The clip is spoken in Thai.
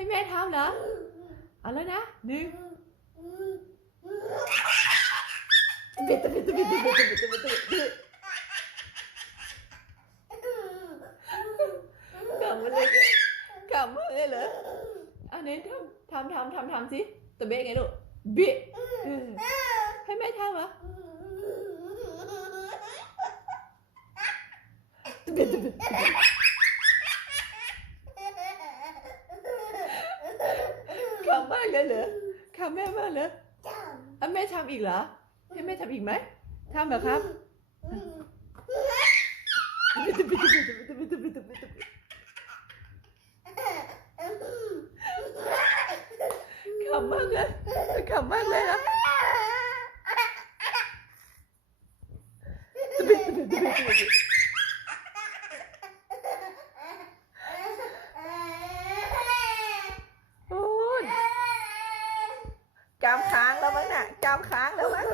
ให้แม่ทำเหรอเอาแล้วนะ1บิดขำมันเลยขำเลยเหรออันนี้ทำสิตะเบะไงลูกบิดให้แม่ทำเหรอบิดขำมากเลยเหรอขำแม่มากเหรอแม่ทำอีกเหรอให้แม่ทำอีกไหมทำเหรอครับขำมากเลยนะโอ้ยกามค้างแล้วมั้งน่ะกามค้างแล้วมั้ง